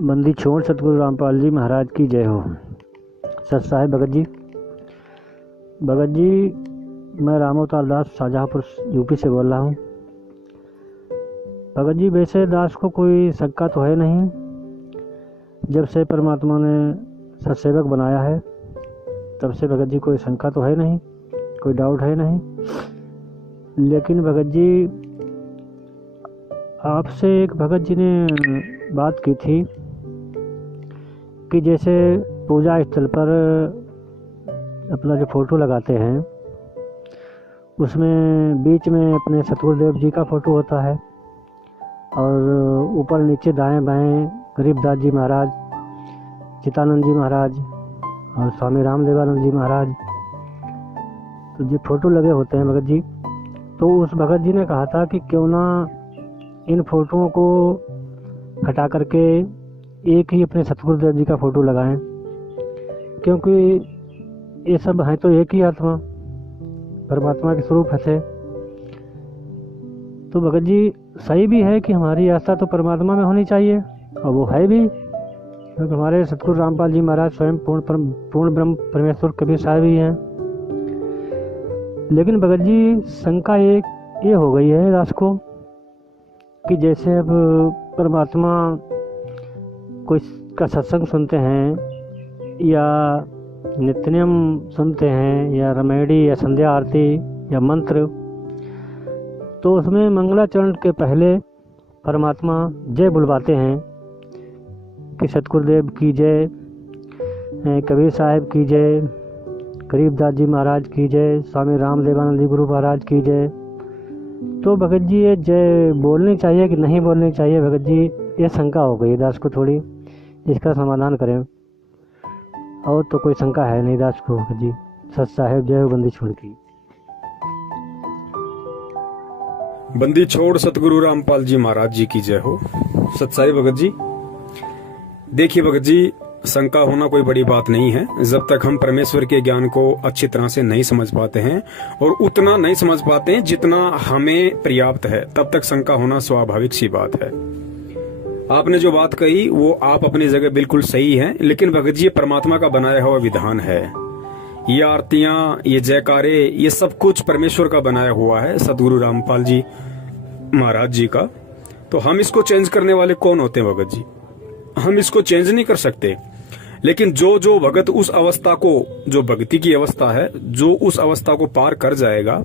बंदी छोड़ सतगुरु रामपाल जी महाराज की जय हो। सत साहिब भगत जी मैं रामोतार दास शाहजहाँपुर यूपी से बोल रहा हूँ। भगत जी वैसे दास को कोई शंका तो है नहीं, जब से परमात्मा ने सत्सेवक बनाया है तब से भगत जी कोई शंका तो है नहीं, कोई डाउट है नहीं। लेकिन भगत जी आपसे एक भगत जी ने बात की थी कि जैसे पूजा स्थल पर अपना जो फ़ोटो लगाते हैं उसमें बीच में अपने सतगुरुदेव जी का फ़ोटो होता है और ऊपर नीचे दाएं बाएं गरीबदास जी महाराज, चितानंद जी महाराज और स्वामी रामदेवानंद जी महाराज, तो ये फ़ोटो लगे होते हैं भगत जी। तो उस भगत जी ने कहा था कि क्यों ना इन फ़ोटोओं को हटा करके एक ही अपने सतगुरुदेव जी का फ़ोटो लगाएं, क्योंकि ये सब हैं तो एक ही आत्मा, परमात्मा के स्वरूप है। तो भगत जी सही भी है कि हमारी आस्था तो परमात्मा में होनी चाहिए, और वो है भी, क्योंकि हमारे सतगुरु रामपाल जी महाराज स्वयं पूर्ण ब्रह्म परमेश्वर कबीर साहब ही हैं। लेकिन भगत जी शंका एक ये हो गई है दास को कि जैसे अब परमात्मा कोई का सत्संग सुनते हैं या नित्य नियम सुनते हैं या रमेडी या संध्या आरती या मंत्र, तो उसमें मंगलाचरण के पहले परमात्मा जय बुलवाते हैं कि सतगुरुदेव की जय, कबीर साहब की जय, गरीबदास जी महाराज की जय, स्वामी रामदेवानंद जी गुरु महाराज की जय। तो भगत जी ये जय बोलनी चाहिए कि नहीं बोलनी चाहिए? भगत जी ये शंका हो गई दास को थोड़ी, इसका समाधान करें। और तो कोई शंका है नहीं दास को भगत जी। सत साहेब जय हो बंदी छोड़ की। बंदी छोड़ सतगुरु रामपाल जी महाराज जी की जय हो। सत साहिब भगत जी, देखिए भगत जी, शंका होना कोई बड़ी बात नहीं है। जब तक हम परमेश्वर के ज्ञान को अच्छी तरह से नहीं समझ पाते हैं और उतना नहीं समझ पाते हैं जितना हमें पर्याप्त है, तब तक शंका होना स्वाभाविक सी बात है। आपने जो बात कही वो आप अपनी जगह बिल्कुल सही है, लेकिन भगत जी परमात्मा का बनाया हुआ विधान है। ये आरतियां, ये जयकारे, ये सब कुछ परमेश्वर का बनाया हुआ है, सतगुरु रामपाल जी महाराज जी का। तो हम इसको चेंज करने वाले कौन होते हैं भगत जी? हम इसको चेंज नहीं कर सकते। लेकिन जो भगत उस अवस्था को, जो भक्ति की अवस्था है, जो उस अवस्था को पार कर जाएगा,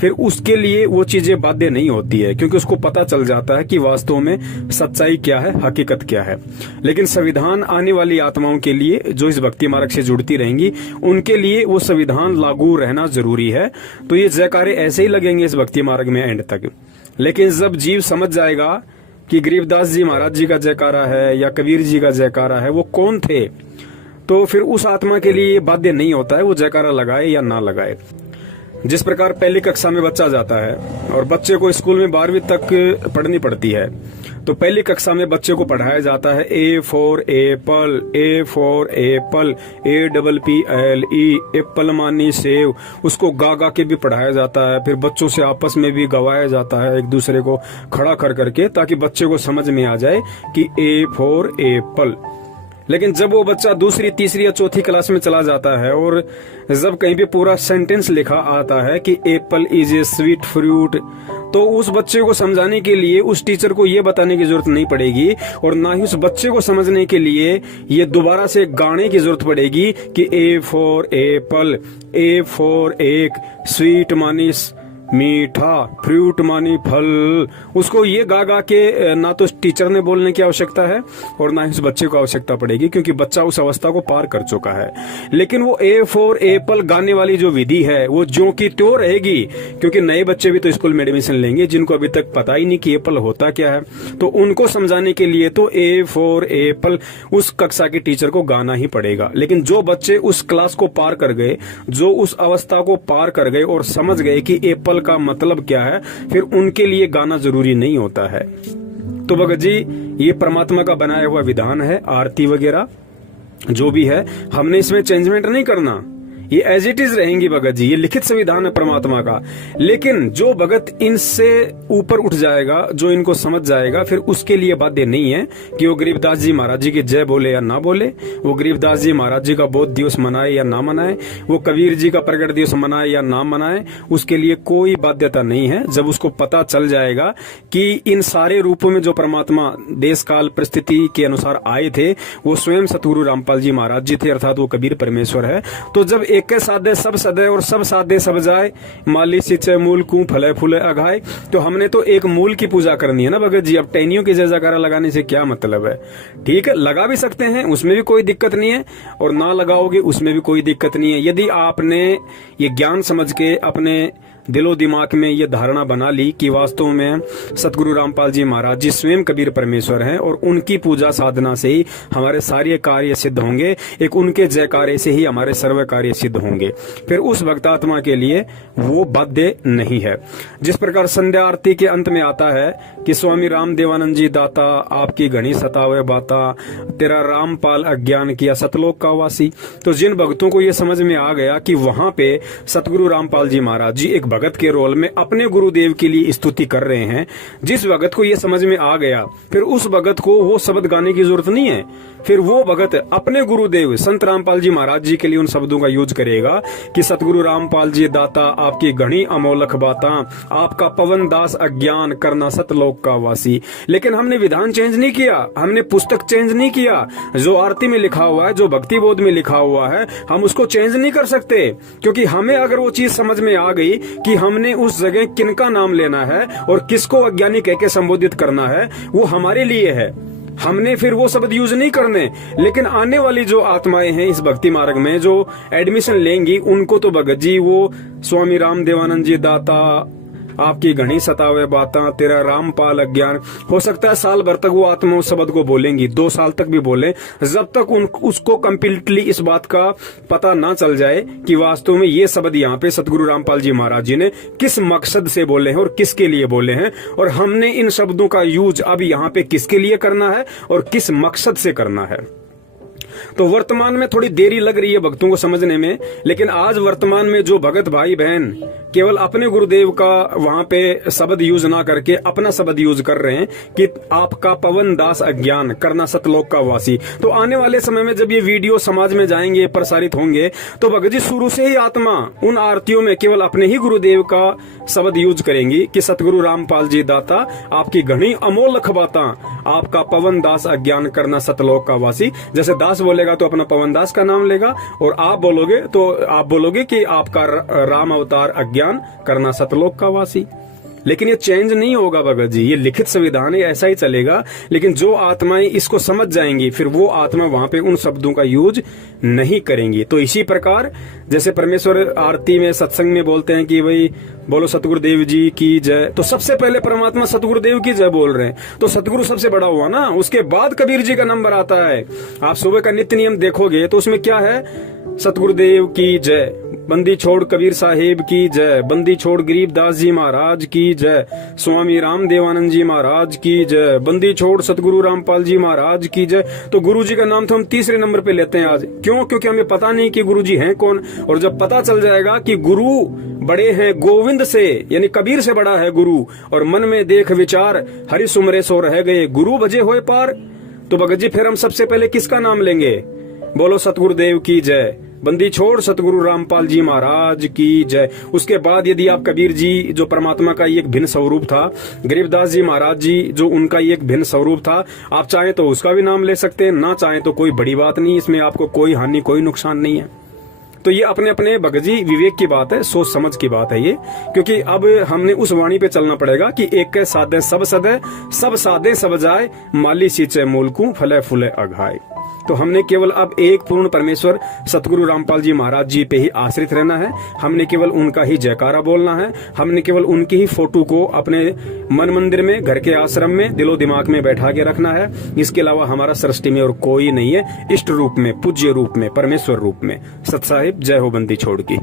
फिर उसके लिए वो चीजें बाध्य नहीं होती है, क्योंकि उसको पता चल जाता है कि वास्तव में सच्चाई क्या है, हकीकत क्या है। लेकिन संविधान आने वाली आत्माओं के लिए, जो इस भक्ति मार्ग से जुड़ती रहेंगी, उनके लिए वो संविधान लागू रहना जरूरी है। तो ये जयकारे ऐसे ही लगेंगे इस भक्ति मार्ग में एंड तक। लेकिन जब जीव समझ जाएगा कि गरीबदास जी महाराज जी का जयकारा है या कबीर जी का जयकारा है, वो कौन थे, तो फिर उस आत्मा के लिए बाध्य नहीं होता है वो जयकारा लगाए या ना लगाए। जिस प्रकार पहली कक्षा में बच्चा जाता है और बच्चे को स्कूल में 12वीं तक पढ़नी पड़ती है, तो पहली कक्षा में बच्चे को पढ़ाया जाता है A for Apple, A for Apple, APPLE, Apple मानी सेव। उसको गा गा के भी पढ़ाया जाता है, फिर बच्चों से आपस में भी गवाया जाता है, एक दूसरे को खड़ा कर करके, ताकि बच्चे को समझ में आ जाए कि ए फॉर एप्पल। लेकिन जब वो बच्चा दूसरी, तीसरी या चौथी क्लास में चला जाता है और जब कहीं पे पूरा सेंटेंस लिखा आता है कि Apple is a sweet fruit, तो उस बच्चे को समझाने के लिए उस टीचर को ये बताने की जरूरत नहीं पड़ेगी, और ना ही उस बच्चे को समझने के लिए ये दोबारा से गाने की जरूरत पड़ेगी कि A for Apple, A for एक, स्वीट मानी मीठा, फ्रूट मानी फल। उसको ये गा गा के ना तो टीचर ने बोलने की आवश्यकता है और ना ही उस बच्चे को आवश्यकता पड़ेगी, क्योंकि बच्चा उस अवस्था को पार कर चुका है। लेकिन वो ए फॉर एप्पल गाने वाली जो विधि है वो ज्यों की त्यों रहेगी, क्योंकि नए बच्चे भी तो स्कूल में एडमिशन लेंगे जिनको अभी तक पता ही नहीं कि एप्पल होता क्या है। तो उनको समझाने के लिए तो ए फॉर एप्पल उस कक्षा के टीचर को गाना ही पड़ेगा। लेकिन जो बच्चे उस क्लास को पार कर गए, जो उस अवस्था को पार कर गए और समझ गए कि एप्पल का मतलब क्या है, फिर उनके लिए गाना जरूरी नहीं होता है। तो भगत जी ये परमात्मा का बनाया हुआ विधान है, आरती वगैरह जो भी है, हमने इसमें चेंजमेंट नहीं करना। ये एज इट इज रहेंगी भगत जी, ये लिखित संविधान है परमात्मा का। लेकिन जो भगत इनसे ऊपर उठ जाएगा, जो इनको समझ जाएगा, फिर उसके लिए बाध्य नहीं है कि वो गरीबदास जी महाराज जी की जय बोले या ना बोले, वो गरीबदास जी महाराज जी का बौद्ध दिवस मनाए या ना मनाए, वो कबीर जी का प्रगट दिवस मनाए या ना मनाए, उसके लिए कोई बाध्यता नहीं है। जब उसको पता चल जाएगा कि इन सारे रूपों में जो परमात्मा देश काल परिस्थिति के अनुसार आए थे वो स्वयं सतगुरु रामपाल जी महाराज जी थे, अर्थात वो कबीर परमेश्वर है। तो जब एक के साधे सब सदे और सब साधे सब जाए, माली सिंचे मूल कू फले फूले अघाए, तो हमने तो एक मूल की पूजा करनी है ना भगत जी। अब टहनियों की जयजयकारा लगाने से क्या मतलब है? ठीक है, लगा भी सकते हैं, उसमें भी कोई दिक्कत नहीं है, और ना लगाओगे उसमें भी कोई दिक्कत नहीं है। यदि आपने ये ज्ञान समझ के अपने दिलो दिमाग में ये धारणा बना ली कि वास्तव में सतगुरु रामपाल जी महाराज जी स्वयं कबीर परमेश्वर हैं और उनकी पूजा साधना से ही हमारे सारे कार्य सिद्ध होंगे, एक उनके जयकारे से ही हमारे सर्व कार्य सिद्ध होंगे, फिर उस भक्तात्मा के लिए वो बाध्य नहीं है। जिस प्रकार संध्या आरती के अंत में आता है कि स्वामी राम देवानंद जी दाता आपकी घनी सतावे बाता, तेरा रामपाल अज्ञान किया सतलोक का वासी। तो जिन भक्तों को ये समझ में आ गया कि वहां पे सतगुरु रामपाल जी महाराज जी एक भगत के रोल में अपने गुरुदेव के लिए स्तुति कर रहे हैं, जिस भगत को ये समझ में आ गया, फिर उस भगत को वो शब्द गाने की जरूरत नहीं है। फिर वो भगत अपने गुरुदेव संत रामपाल जी महाराज जी के लिए उन शब्दों का यूज करेगा कि सतगुरु रामपाल जी दाता आपकी घनी अमोलक बाता, आपका पवन दास अज्ञान करना सतलोक का वासी। लेकिन हमने विधान चेंज नहीं किया, हमने पुस्तक चेंज नहीं किया, जो आरती में लिखा हुआ है, जो भक्ति बोध में लिखा हुआ है, हम उसको चेंज नहीं कर सकते, क्योंकि हमें अगर वो चीज समझ में आ गई कि हमने उस जगह किनका नाम लेना है और किसको अज्ञानी कह के संबोधित करना है, वो हमारे लिए है, हमने फिर वो शब्द यूज नहीं करने। लेकिन आने वाली जो आत्माएं हैं इस भक्ति मार्ग में जो एडमिशन लेंगी, उनको तो भगत जी वो स्वामी राम देवानंद जी दाता आपकी घनी सतावे बाता, तेरा रामपाल अज्ञान, हो सकता है साल भर तक वो आत्मा उस शब्द को बोलेंगी, 2 साल तक भी बोले, जब तक उसको कम्प्लीटली इस बात का पता ना चल जाए कि वास्तव में ये शब्द यहाँ पे सतगुरु रामपाल जी महाराज जी ने किस मकसद से बोले हैं और किसके लिए बोले हैं, और हमने इन शब्दों का यूज अब यहाँ पे किसके लिए करना है और किस मकसद से करना है। तो वर्तमान में थोड़ी देरी लग रही है भक्तों को समझने में, लेकिन आज वर्तमान में जो भगत भाई बहन केवल अपने गुरुदेव का वहां पे शब्द यूज ना करके अपना शब्द यूज कर रहे हैं कि आपका पवन दास अज्ञान करना सतलोक का वासी, तो आने वाले समय में जब ये वीडियो समाज में जाएंगे, प्रसारित होंगे, तो भगत जी शुरू से ही आत्मा उन आरतियों में केवल अपने ही गुरुदेव का शब्द यूज करेंगी कि सतगुरु रामपाल जी दाता आपकी घनी अमोलक बाता, आपका पवन दास अज्ञान करना सतलोक का वासी। जैसे दास बोलेगा तो अपना पवन दास का नाम लेगा, और आप बोलोगे तो आप बोलोगे कि आपका राम अवतार अज्ञान करना सतलोक का वासी। लेकिन ये चेंज नहीं होगा भगत जी, ये लिखित संविधान है, ऐसा ही चलेगा। लेकिन जो आत्माएं इसको समझ जाएंगी, फिर वो आत्मा वहां पे उन शब्दों का यूज नहीं करेंगी। तो इसी प्रकार जैसे परमेश्वर आरती में सत्संग में बोलते हैं कि भाई बोलो सतगुरुदेव जी की जय, तो सबसे पहले परमात्मा सतगुरुदेव की जय बोल रहे हैं, तो सतगुरु सबसे बड़ा हुआ ना, उसके बाद कबीर जी का नंबर आता है। आप सुबह का नित्य नियम देखोगे तो उसमें क्या है, सतगुरुदेव की जय, बंदी छोड़ कबीर साहिब की जय, बंदी छोड़ गरीबदास जी महाराज की जय, स्वामी राम देवानंद जी महाराज की जय, बंदी छोड़ सतगुरु रामपाल जी महाराज की जय। तो गुरु जी का नाम तो हम तीसरे नंबर पे लेते हैं आज, क्यों? क्योंकि हमें पता नहीं कि गुरु जी हैं कौन, और जब पता चल जाएगा कि गुरु बड़े हैं गोविंद से, यानी कबीर से बड़ा है गुरु, और मन में देख विचार हरि सुमरे सो रह गए, गुरु भजे होए पार, तो भगत जी फिर हम सबसे पहले किसका नाम लेंगे? बोलो सतगुरुदेव की जय, बंदी छोड़ सतगुरु रामपाल जी महाराज की जय। उसके बाद यदि आप कबीर जी जो परमात्मा का एक भिन्न स्वरूप था, गरीबदास जी महाराज जी जो उनका एक भिन्न स्वरूप था, आप चाहें तो उसका भी नाम ले सकते हैं, ना चाहें तो कोई बड़ी बात नहीं, इसमें आपको कोई हानि कोई नुकसान नहीं है। तो ये अपने अपने भगत जी विवेक की बात है, सोच समझ की बात है ये, क्योंकि अब हमने उस वाणी पे चलना पड़ेगा कि एक के साधे सब सदे, सब साधे सब जाए, माली सींचे मूलकू फले फूले अघाए। तो हमने केवल अब एक पूर्ण परमेश्वर सतगुरु रामपाल जी महाराज जी पे ही आश्रित रहना है, हमने केवल उनका ही जयकारा बोलना है, हमने केवल उनकी ही फोटो को अपने मन मंदिर में, घर के आश्रम में, दिलो दिमाग में बैठा के रखना है। इसके अलावा हमारा सृष्टि में और कोई नहीं है, इष्ट रूप में, पूज्य रूप में, परमेश्वर रूप में। सत साहिब जय हो बंदी छोड़ की।